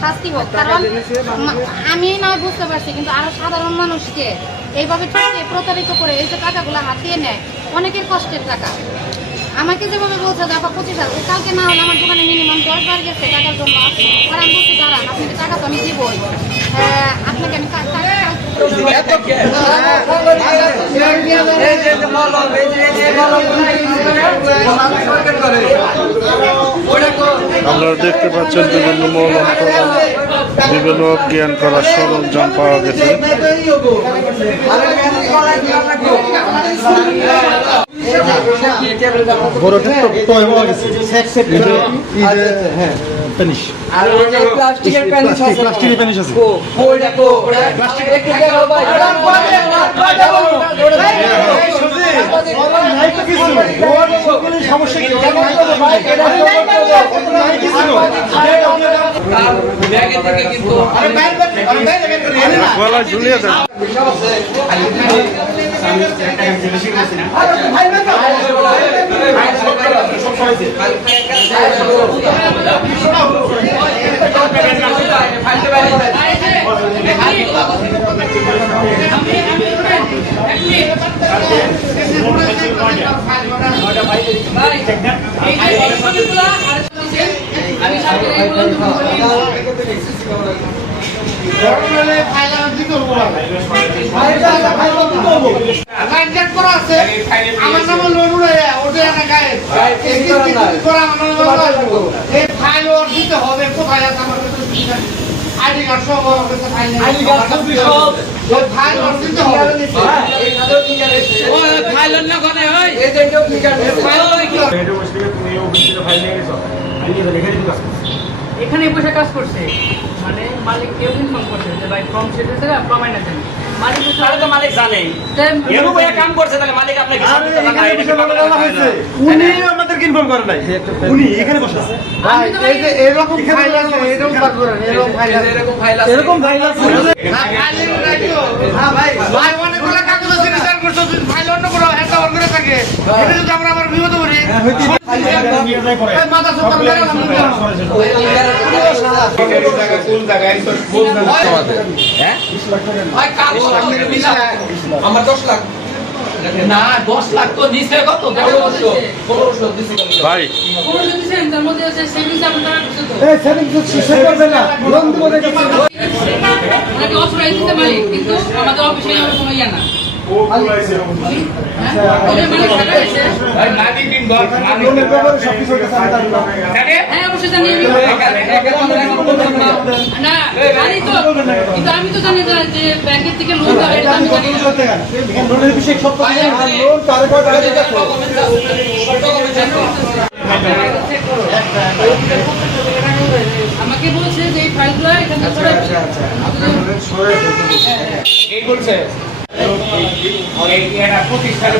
শাস্তি হোক। কারণ আমি নয় বুঝতে পারছি, কিন্তু আরো সাধারণ মানুষকে এইভাবে ঠকিয়ে প্রতারিত করে এই যে টাকাগুলো হাতিয়ে নেয়, অনেকের কষ্টের টাকা। আমাকে যেভাবে বলছে দেখো 25,000, কালকে না হলে আমার দোকানে মিনিমাম 10 বার গেছে টাকার জন্য। আর আমি বলছি দাঁড়ান, আপনাকে টাকা তো আমি দিবই, আপনাকে আমি আপনারা দেখতে পাচ্ছেন বিভিন্ন মলম, বিভিন্ন জ্ঞান করার সরঞ্জাম পাওয়া গেছে। প্লাস্টিকের প্যানিশ আছে। গলায় ঝুলিয়ে দেন। আমার নাম ফাইল দিতে হবে, কোথায় আছে আমার আইডি কার্ড সহ ফাইল দিতে হবে। এখানে বসে কাজ করছে, মানে মালিক কেউ ইনফর্ম করছে যে ভাই ফর্ম শেষ হয়েছে, প্রমাণ আছে। মালিক তো মালিক জানে এরকম বইয়া কাম করছে, তাহলে মালিক আপনাকে উনি আমাদেরকে ইনফর্ম করে নাই, উনি এখানে বসে আছে। ভাই এই যে এরকম ফাইল আছে, এরকম কাজ করেন, এরকম ফাইল আছে, এরকম ফাইল আছে। হ্যাঁ ভাই ভাই অনেকগুলো কাগজ আছে, রিটার্ন করছো, ফাইল অন্য কোনো একটা অন্য করে থাকে, এটা যদি আমরা আবার বিপদ করি মাথা সত্তর করে আমার 10 লাখ না, 10 লাখ তো দিছে কত? 1500 ভাই তার মধ্যে আছে সেভিংস আপনারা করছে তো এই সেভিংস শেষ করবে না, লোন দিব দেখে ওনাকে অথরাইজ দিতে মালিক, কিন্তু আমাদের অফিসে আমরা কোনো ইয়া না। আমি তো জানি যে ব্যাংকের থেকে লোন দেওয়া, এটা আমি জানি লোনের বিষয়ে সব লোন আমাকে বলছে যে এই ফাইলগুলো এখান থেকে এই বলছে এই প্রতিষ্ঠানে